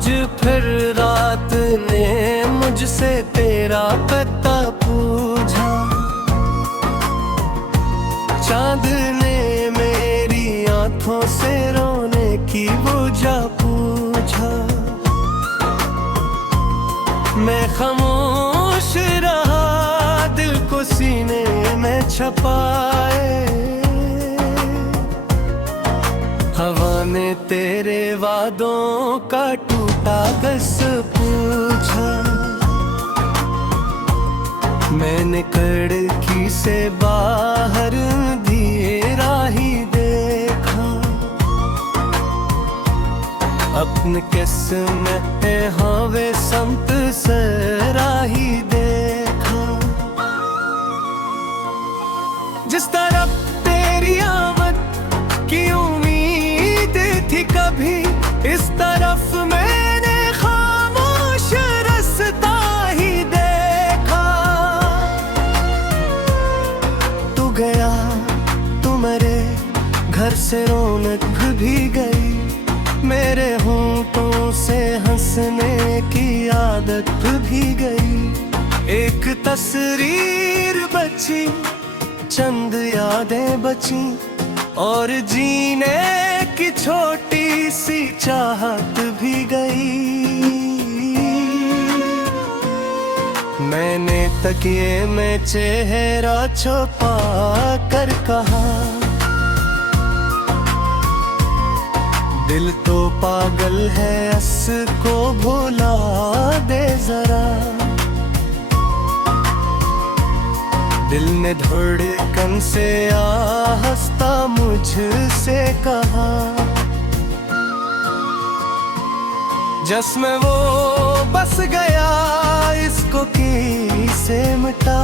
आज फिर रात ने मुझसे तेरा पता पूछा, चांद ने मेरी आंखों से रोने की वजह पूछा। मैं खामोश रहा, दिल को सीने में छपाए। हवा ने तेरे वादों का टूटा गस पूछा। मैंने खिड़की से बाहर अंधेरा ही देखा, अपने किस्म हवे संत सरा ही देखा। जिस तरफ तेरी आमद की उम्मीद थी, कभी इस तरफ मैंने खामोश रास्ता ही देखा। तू गया तू मरे, घर से रौनक भी गई, मेरे होंठों से हंसने की आदत भी गई। एक तस्वीर बची, चंद यादें बची, और जीने की छोटी सी चाहत भी गई। मैंने तकिए में चेहरा छुपा कर कहा, दिल तो पागल है, हंस को भुला दे जरा। दिल ने धड़कन से आहस्ता मुझसे कहा, जिसमें वो बस गया इसको किसे मिटा।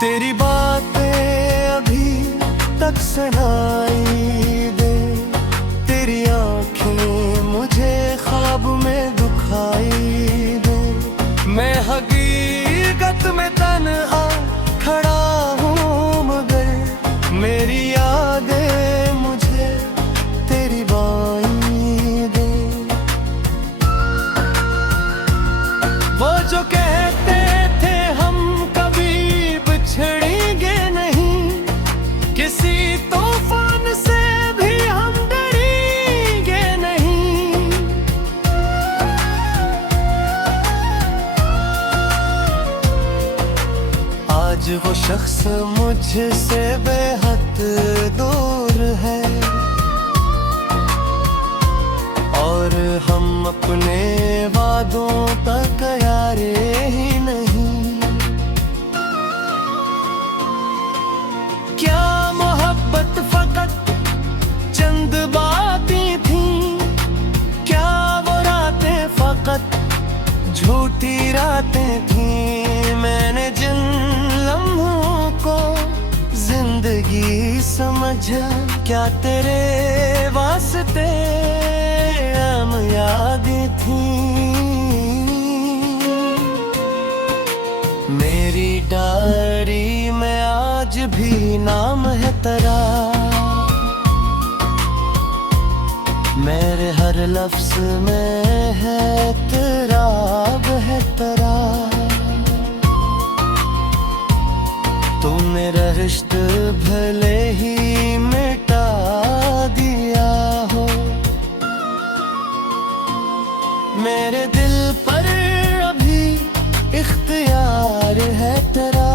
तेरी बातें अभी तक सुनाई दे, तेरी आंखें मुझे ख्वाब में दुखाई दे। मैं हकीकत में तन्हा खड़ा हूँ, मगर मेरी यादें मुझे तेरी बाई दे। वो जो कहते थे हम कभी बिछड़ेंगे नहीं, किसी तूफान से भी हम डरेंगे नहीं। आज वो शख्स मुझसे बेहद दूर है, और हम अपने वादों तक यारे ही नहीं। क्या मोहब्बत फकत चंद बातें थी, क्या वो रातें फकत झूठी रातें थी। मैंने जिन लम्हों को जिंदगी समझा, क्या तेरे वास्ते हम यादें थी। मेरी डायरी में आज भी नाम है तेरा, मेरे हर लफ्ज में है तेरा बेहतरा। तू मेरा रिश्ता भले ही मिटा दिया हो, मेरे दिल पर अभी इख्तियार है तेरा।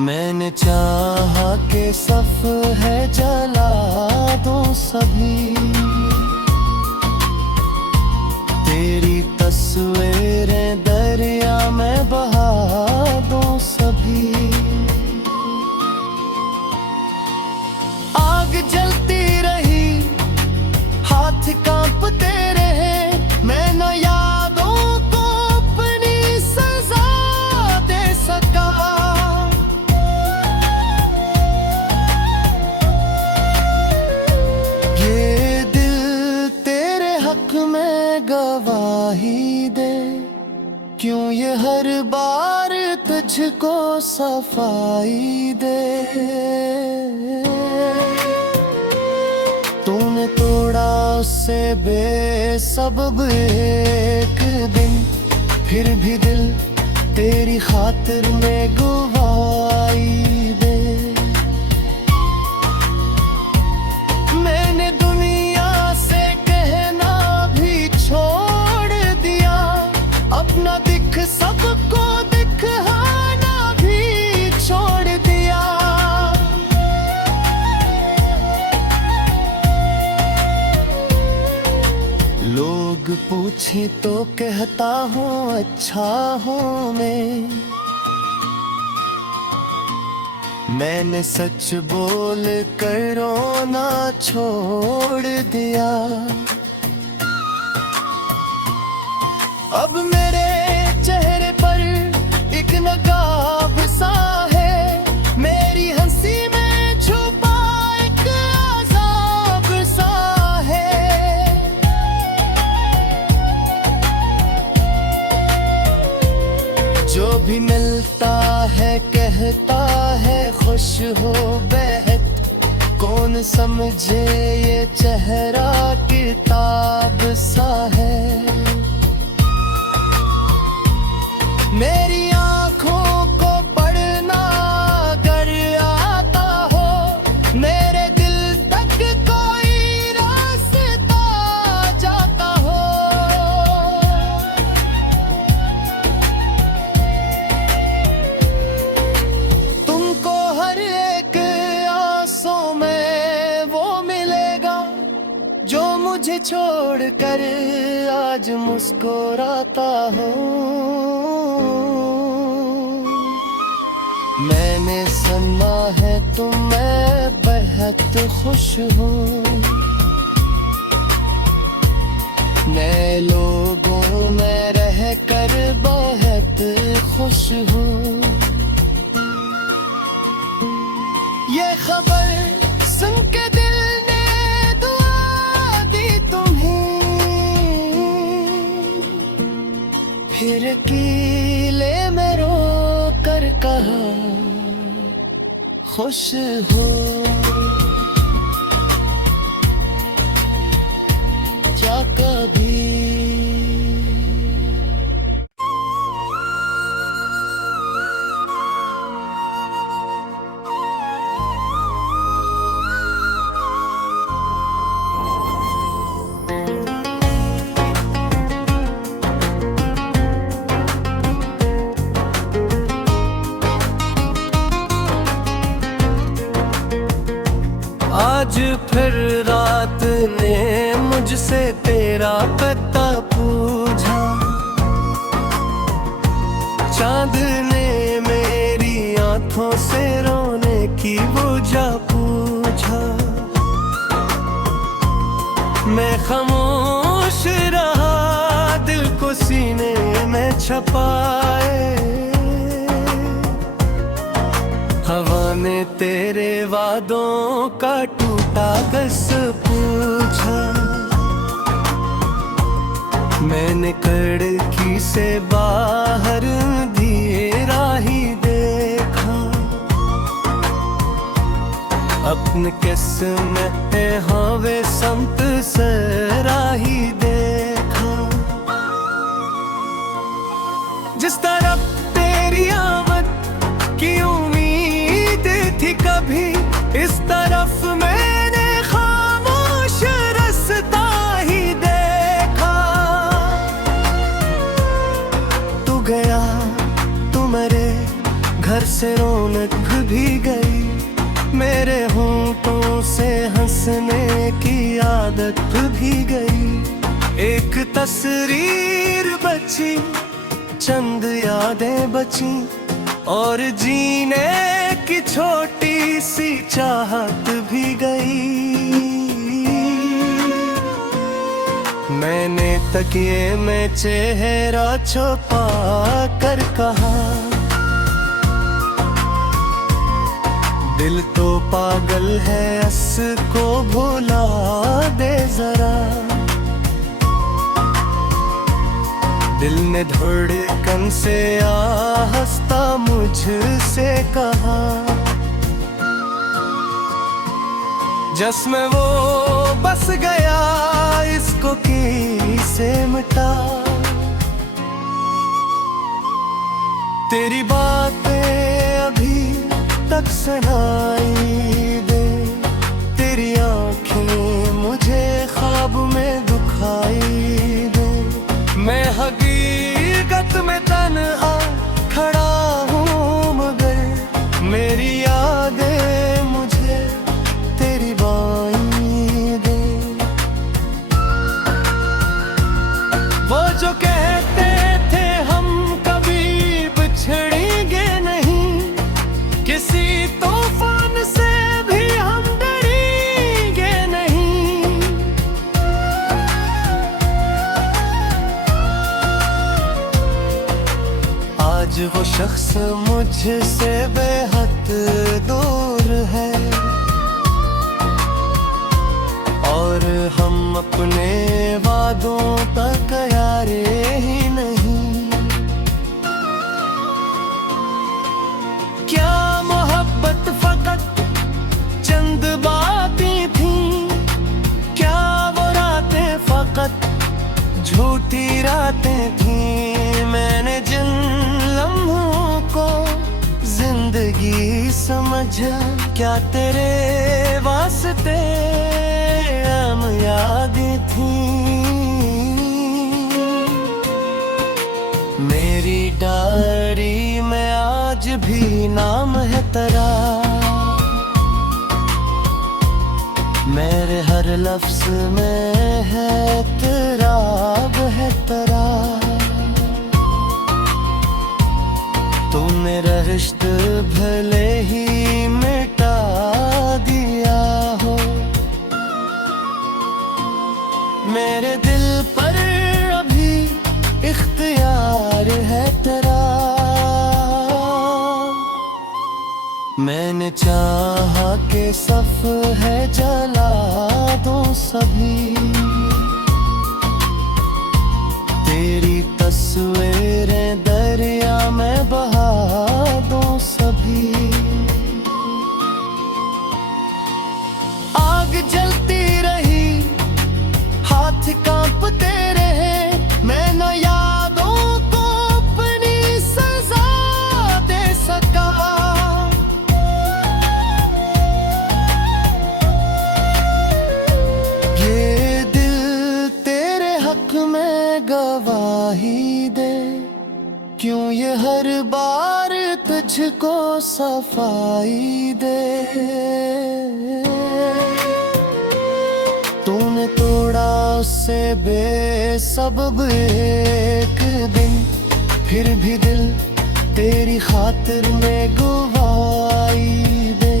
मैंने चाहा के सफ है जला दूं सभी, तेरी तस्वीरें दरिया में बहा दूं सभी। आग जलती रही, हाथ कांपते रहे, मैं न यादों को अपनी सजा दे सका। ये दिल तेरे हक में गवाही दे, क्यों ये हर बार तुझको सफाई दे। छोड़ा उससे बेसबब एक दिन, फिर भी दिल तेरी खातिर में गवाही दे। मैंने दुनिया से कहना भी छोड़ दिया, अपना दिख सबको दिखाना भी छोड़ दिया। लोग पूछे तो कहता हूँ अच्छा हूँ मैंने सच बोल कर रोना छोड़ दिया। अब मेरे चेहरे पर एक नकाब सा है, मेरी हंसी में छुपा एक अज़ाब सा है। जो भी मिलता है कहता है खुश हो बेहद, कौन समझे ये चेहरा किताब सा है। मेरी आँखों को पढ़ना अगर आता हो, मेरे दिल तक कोई रास्ता जाता हो। तुमको हर एक आंसू में वो मिलेगा जो मुझे छोड़कर आज मुस्कुराता हो। मैंने सुना है तुम मैं बेहद खुश हूँ, नए लोगों में रह कर बेहद खुश हूँ। ये खबर सुन के दिल ने दुआ दी तुम्हें, फिर अकेले में रो कर कहा खुश हो। क्या कभी आज फिर रात ने मुझसे तेरा पता पूछा, चांद ने मेरी आंखों से रोने की वजह पूछा। मैं खामोश रहा दिल को सीने में छपाए, हवा ने तेरे वादों का टूटा गस पूछा। मैंने खिड़की से बाहर अंधेरा ही देखा, अपने किस्मत हवे संत सरा ही देखा। जिस तरफ तेरी आमद की उम्मीद थी कभी, इस तरफ मैंने खामोश रास्ता ही देखा। तू गया तू मेरे घर से रौनक भी गई, मेरे होंठों से हंसने की आदत भी गई। एक तस्वीर बची, चंद यादें बची, और जीने की छोटी सी चाहत भी गई। मैंने तकिए में चेहरा छुपा कर कहा, दिल तो पागल है हंस को भुला दे जरा। दिल ने धड़कन से आहस्ता मुझसे कहा, जिसमें वो बस गया, इसको किसे मिटा। तेरी बातें अभी तक सुनाई दे, तेरी आंखें मुझे ख्वाब में दुखाई दे। मैं हकीकत में तन्हा खड़ा हूँ, मगर मेरी यादें मुझे तेरी बाई दे। वो जो कहते थे हम कभी बिछड़ेंगे नहीं, किसी तूफान से भी हम डरेंगे नहीं। आज वो शख्स मुझसे बेहद दूर है, और हम अपने वादों तक यारे ही नहीं। क्या मोहब्बत फकत चंद बातें थी, क्या वो रातें फकत झूठी रातें थी। मैंने जिन लम्हों को जिंदगी समझा, क्या तेरे वास्ते हम यादें थी। मेरी डायरी में आज भी नाम है तेरा, मेरे हर लफ्ज में है तेरा, है तेरा। तूने रिश्ते भले ही मिटा दिया हो, मेरे दिल पर अभी इख्तियार है तेरा। मैंने चाहा कि सफ है जला दूं सभी, तेरी तस्वीरें दरिया में बहा दूं सभी। आग जलती रही, हाथ कांपते रहे, मैं न यादों को अपनी सजा दे सका। ये दिल तेरे हक में गवाही दे, क्यों ये हर बार तुझको सफाई दे। तूने तोड़ा उससे बेसबब एक दिन, फिर भी दिल तेरी खातिर में गवाही दे।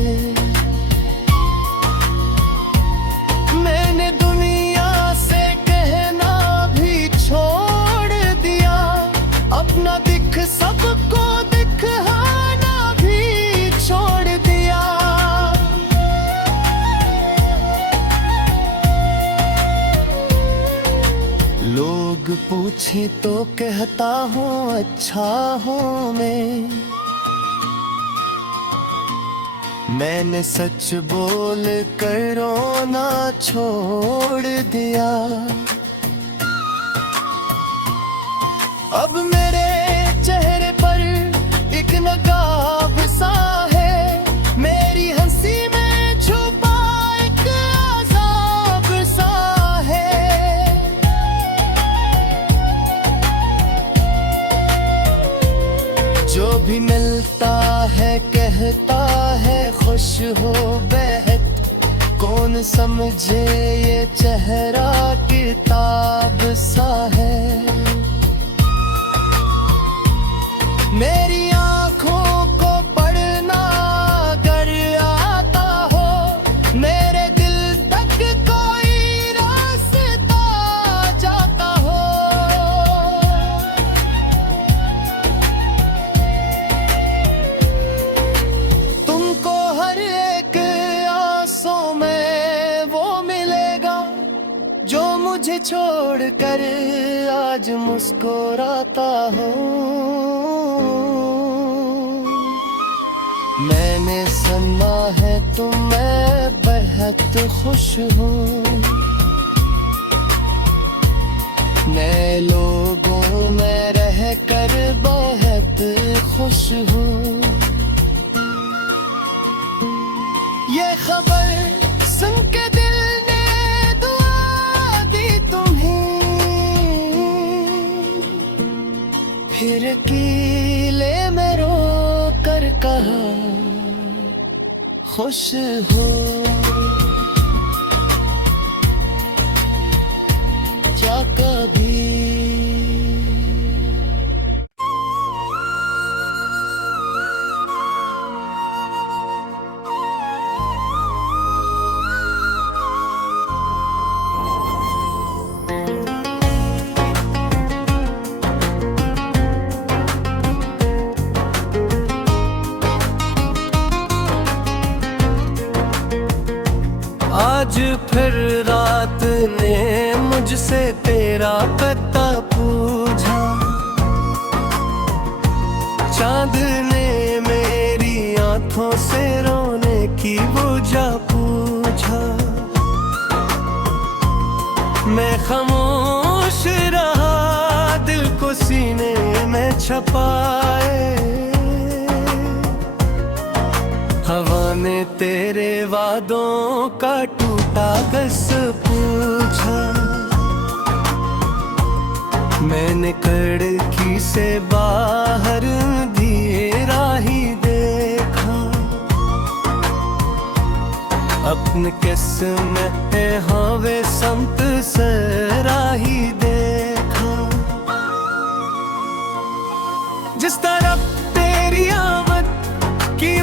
मैंने दुनिया से कहना भी छोड़ दिया, अपना दिख सबको दिखाना भी छोड़ दिया। लोग पूछे तो कहता हूँ अच्छा हूँ मैंने सच बोल कर रोना छोड़ दिया। अब मेरे चेहरे पर एक नकाब सा है, मेरी हंसी में छुपा एक अज़ाब सा है। जो भी मिलता है कहता है खुश हो बेहद, कौन समझे ये चेहरा किताब सा है। मेरी आँखों को पढ़ना अगर आता हो, मेरे दिल तक कोई रास्ता जाता हो। तुमको हर एक आंसू में वो मिलेगा जो मुझे छोड़कर आज मुस्कुराता हूँ। मैंने सुना है तुम्हें बेहद खुश हूँ। नए लोगों में रह कर बेहद खुश हूँ। ये खबर सुन के दिल ने दुआ दी तुम्हें, फिर कीले में रो कर कहा खुश हो। क्या कभी आज फिर रात ने मुझसे तेरा पता पूछा, चांद ने मेरी आंखों से रोने की वजह पूछा। मैं खामोश रहा, दिल को सीने में छुपाए। हवा ने तेरे वादों का टूटा गस पूछा। मैंने खिड़की से बाहर अंधेरा ही देखा, अपने किस्म में हवे संत सरा ही देखा। जिस तरफ तेरी आमद की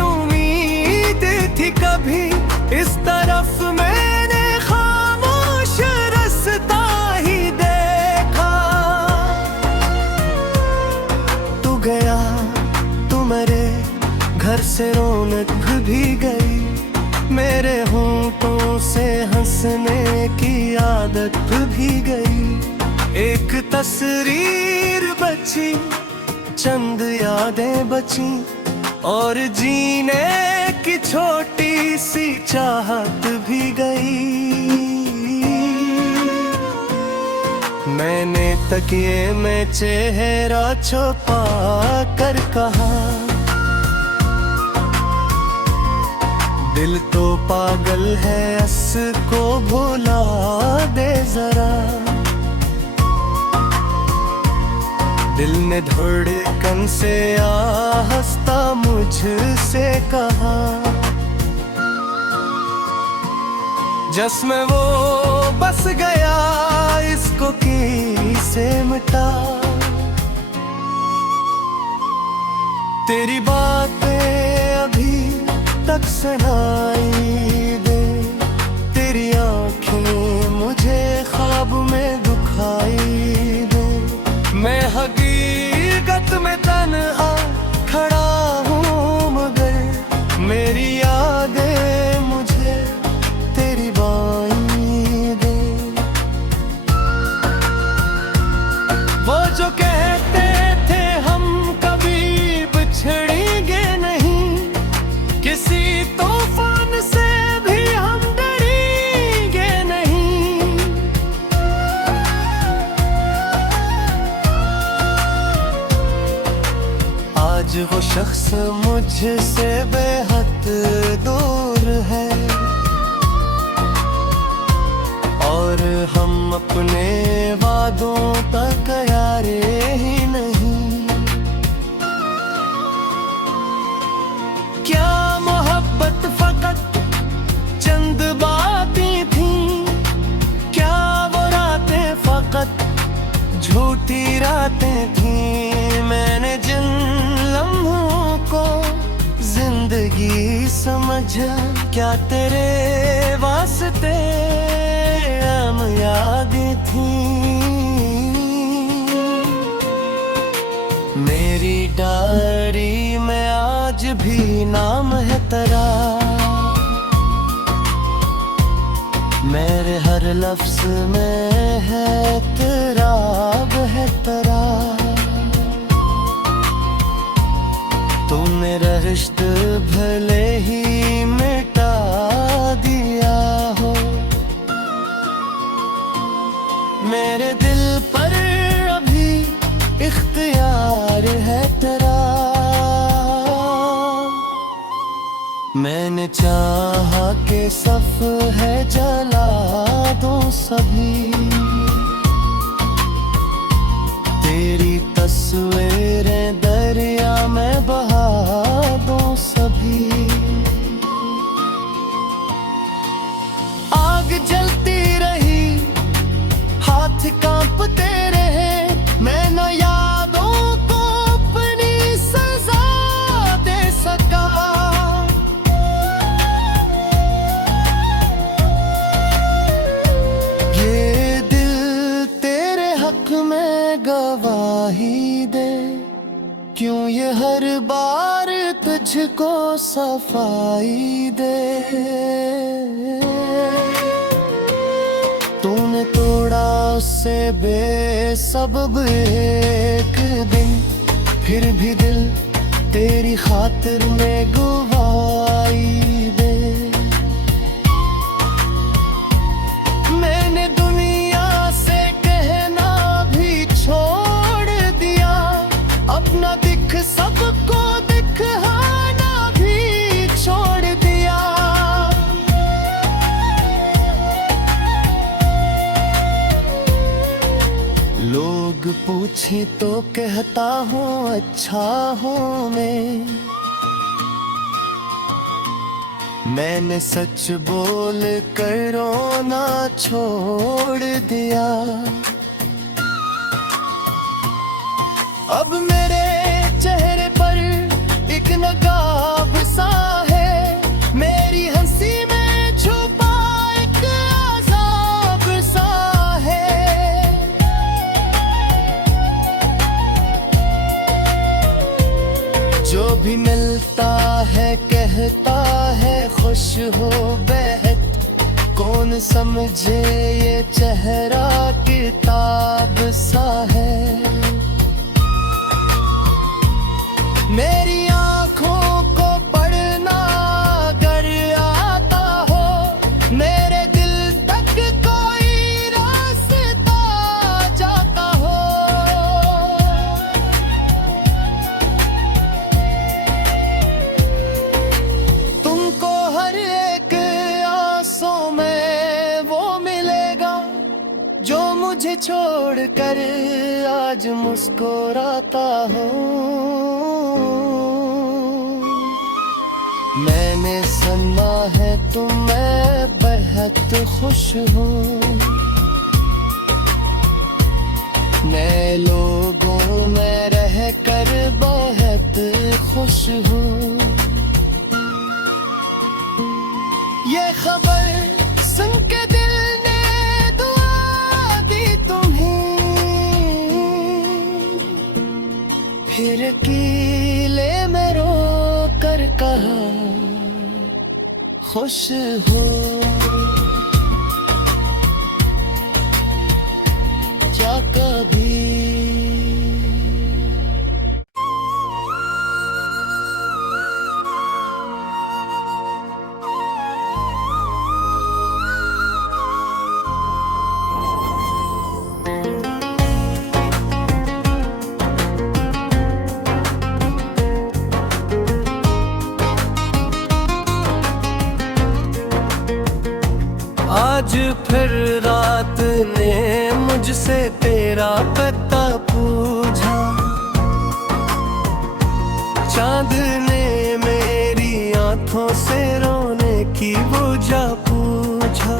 थी कभी, इस तरफ मैंने खामोश रास्ता ही देखा। तू गया तू मरे, घर से रौनक भी गई। मेरे होंठों से हंसने की आदत भी गई। एक तस्वीर बची, चंद यादें बची, और जीने की छोटी सी चाहत भी गई। मैंने तकिए में चेहरा छुपा कर कहा, दिल तो पागल है, हंस को भुला दे जरा। दिल ने धड़कन से आहस्ता मुझसे कहा, जिसमें वो बस गया इसको किसे मिटा। तेरी बातें अभी तक सुनाई दे, तेरी आंखें मुझे ख्वाब में दुखाई दे। मैं हकीकत में तन्हा खड़ा हूँ, मगर मेरी यादें मुझे तेरी बाई दे। वो जो कहते थे हम कभी बिछड़ेंगे नहीं, किसी तूफान से भी हम डरेंगे नहीं। आज वो शख्स मुझसे बेहद दूर है, और हम अपने वादों तक यारे ही नहीं। क्या मोहब्बत फकत चंद बातें थी, क्या वो रातें फकत झूठी रातें थी। मैंने जिन लम्हों को जिंदगी समझा, क्या तेरे वास्ते हम यादें थी। मेरी डायरी में आज भी नाम है तेरा, मेरे हर लफ्ज में है तेरा, है तेरा। तूने रिश्ते भले ही मिटा दिया। प्यार है तेरा। मैंने चाहा के सफ है जला दूं सभी, तेरी तस्वीरें दरिया में बहा दूं सभी। आग जलती रही, हाथ कांपते रहे, मैं न यादों को अपनी सजा दे सका। ये दिल तेरे हक में गवाही दे, क्यों ये हर बार तुझको सफाई दे। तूने तोड़ा उससे बेसबब एक दिन, फिर भी दिल तेरी खातिर में गवाही दे। मैंने दुनिया से कहना भी छोड़ दिया, अपना दिख सबको दिखाना भी छोड़ दिया। लोग पूछे तो कहता हूँ अच्छा हूँ मैंने सच बोल कर रोना छोड़ दिया। अब मेरे चेहरे पर एक नकाब सा है, मेरी हंसी में छुपा एक अज़ाब सा है। जो भी मिलता है कहता है खुश हो बेहद, कौन समझे ये चेहरा किताब सा है। मेरी आँखों को पढ़ना अगर आता हो, मेरे दिल तक कोई रास्ता जाता हो। तुमको हर एक आंसू में वो मिलेगा जो मुझे छोड़कर आज मुस्कुराता हो। मैंने सुना है तुम मैं बेहद खुश हूँ, नए लोगों में रह कर बेहद खुश हूँ। ये खबर सुन के दिल ने दुआ दी तुम्हें, फिर कीले में रो कर कहा खुश हो। क्या कभी आज फिर रात ने मुझसे तेरा पता पूछा, चांद ने मेरी आंखों से रोने की वजह पूछा।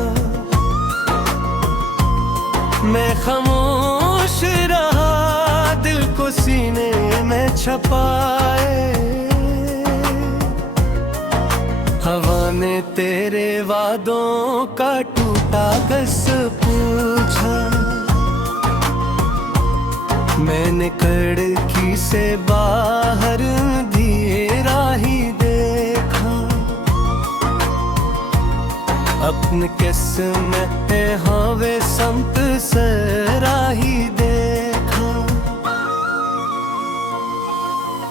मैं खामोश रहा दिल को सीने में छपाए, हवा ने तेरे वादों का टूटा गस पूछा। मैंने खिड़की से बाहर अंधेरा ही देखा, अपने किस्मत है हवे संत सरा ही देखा।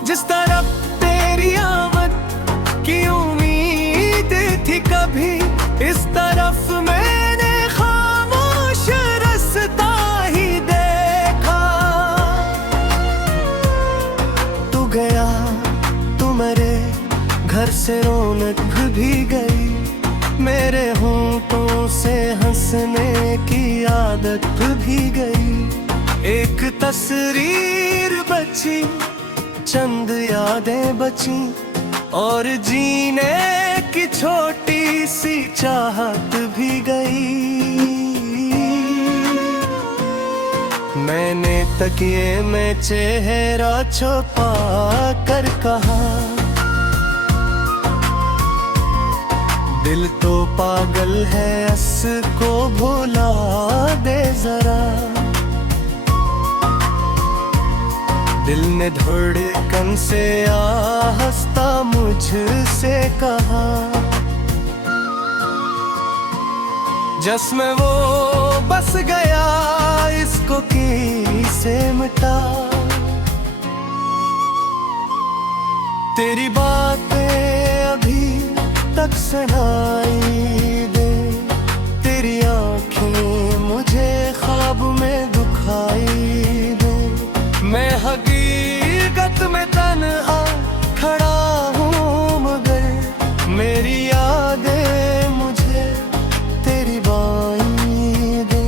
जिस तरफ तेरी आमद की उम्मीद थी कभी, इस तरफ मैंने खामोश रास्ता ही देखा। सर से रौनक भी गई, मेरे होंठों से हंसने की आदत भी गई। एक तस्वीर बची, चंद यादें बची, और जीने की छोटी सी चाहत भी गई। मैंने तकिए में चेहरा छुपा कर कहा, दिल तो पागल है, हंस को भुला दे जरा। दिल ने धड़कन से आहस्ता मुझसे कहा, जिसमें वो बस गया इसको किसे मिटा। तेरी बातें अभी तक सुनाई दे, तेरी आंखें मुझे ख्वाब में दुखाई दे। मैं हकीकत में तन्हा खड़ा हूँ, मगर मेरी यादें मुझे तेरी बाई दे।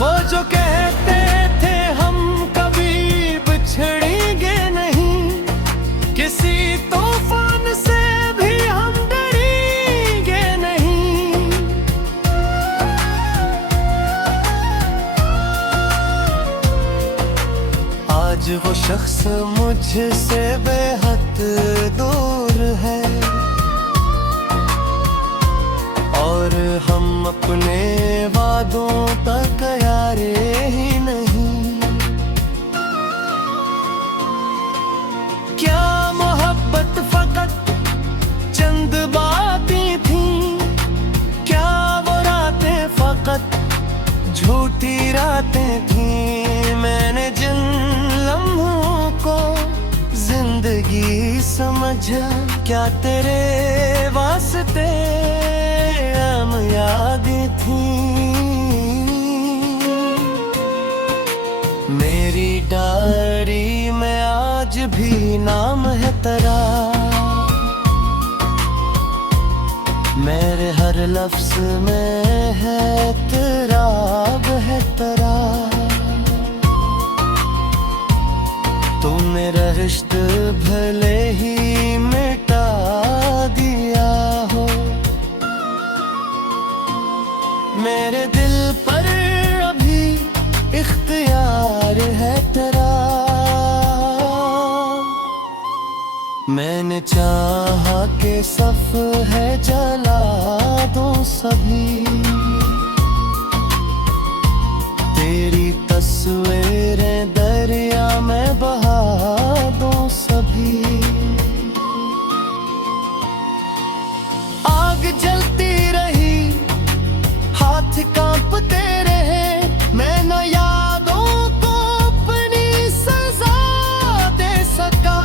वो जो कहते थे हम कभी बिछड़ेंगे नहीं, किसी तूफान से भी हम डरेंगे नहीं। आज वो शख्स मुझसे बेहद दूर है, और हम अपने वादों तक यारे ही नहीं। क्या मोहब्बत फकत चंद बातें थी, क्या वो रातें फकत झूठी रातें थी। मैंने जिन लम्हों को जिंदगी समझा, क्या तेरे वास्ते हम यादें थी। मेरी डायरी में आज भी नाम है तेरा, मेरे हर लफ्ज में है तेरा, है तेरा। तूने रिश्ते भले ही मिटा दिया हो, मेरे दिल पर अभी इख्तियार है तेरा। मैंने चाहा कि सफ है जला दूं सभी, तेरी तस्वीरें दरिया में बहा दूं सभी। आग जलती रही, हाथ कांपते रहे, मैं न यादों को अपनी सजा दे सका।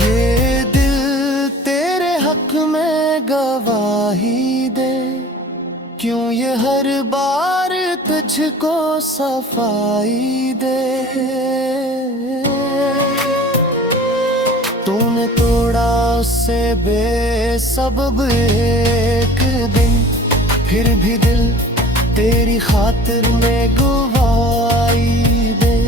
ये दिल तेरे हक में गवाही दे, क्यों ये हर बार तुझको सफाई दे। तूने तोड़ा उससे बेसबब एक दिन, फिर भी दिल तेरी खातिर में गवाही दे।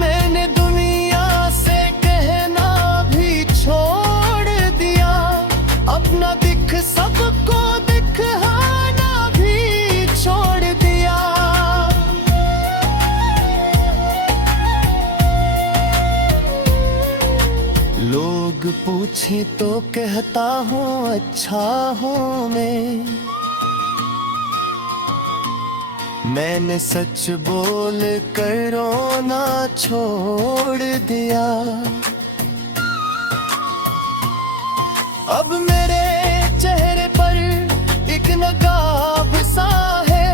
मैंने दुनिया से कहना भी छोड़ दिया, अपना दिख सबको दिखाना भी छोड़ दिया। लोग पूछे तो कहता हूँ अच्छा हूँ मैंने सच बोल कर रोना छोड़ दिया। अब मेरे चेहरे पर एक नकाब सा है,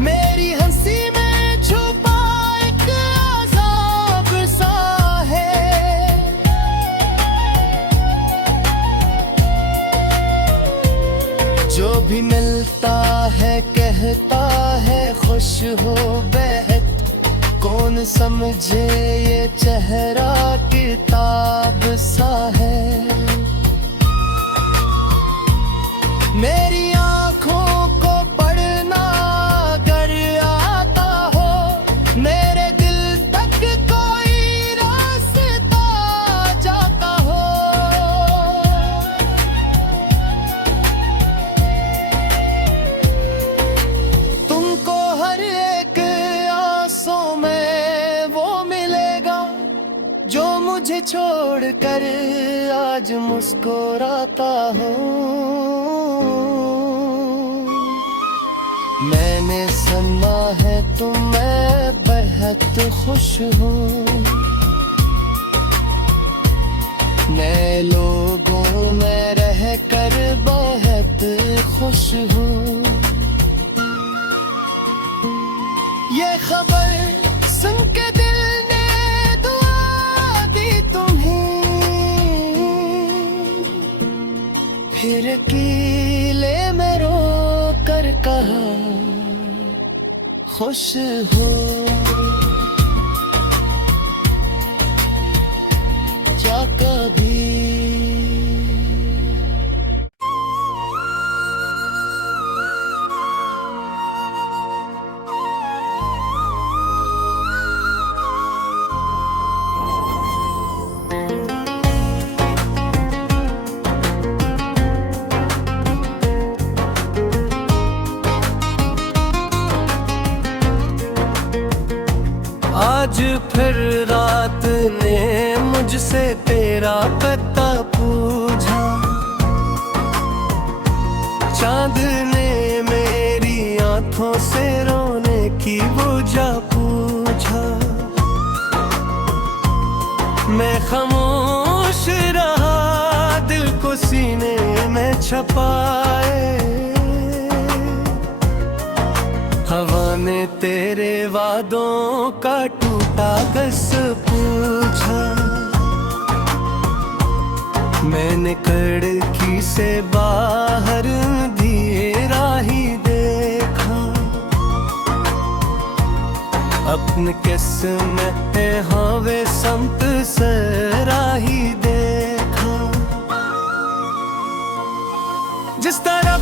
मेरी हंसी में छुपा एक अज़ाब सा है। जो भी मिलता है कहता है खुश हो बेहद, कौन समझे ये चेहरा किताब सा है। मेरी आंखों को पढ़ना अगर आता हो, मेरे दिल तक कोई रास्ता जाता हो। तुमको हर एक आंसू में वो मिलेगा जो मुझे छोड़कर आज मुस्कुराता हो। मैंने सुना है तुम मैं बेहद खुश हूँ, नए लोगों में रह कर बेहद खुश हूँ। ये खबर सुन के दिल ने दुआ दी तुम्हें, फिर अकेले में रो कर कहा खुश हो। क्या कभी आज फिर रात ने मुझसे तेरा पता पूछा, चांद ने मेरी आंखों से रोने की वजह पूछा। मैं खामोश रहा दिल को सीने में छपाए, हवा ने तेरे वादों का टूटा गस पूछा। मैंने खिड़की से बाहर अंधेरा ही देखा, अपने किस्मत हवे संत सरा ही देखा। जिस तरफ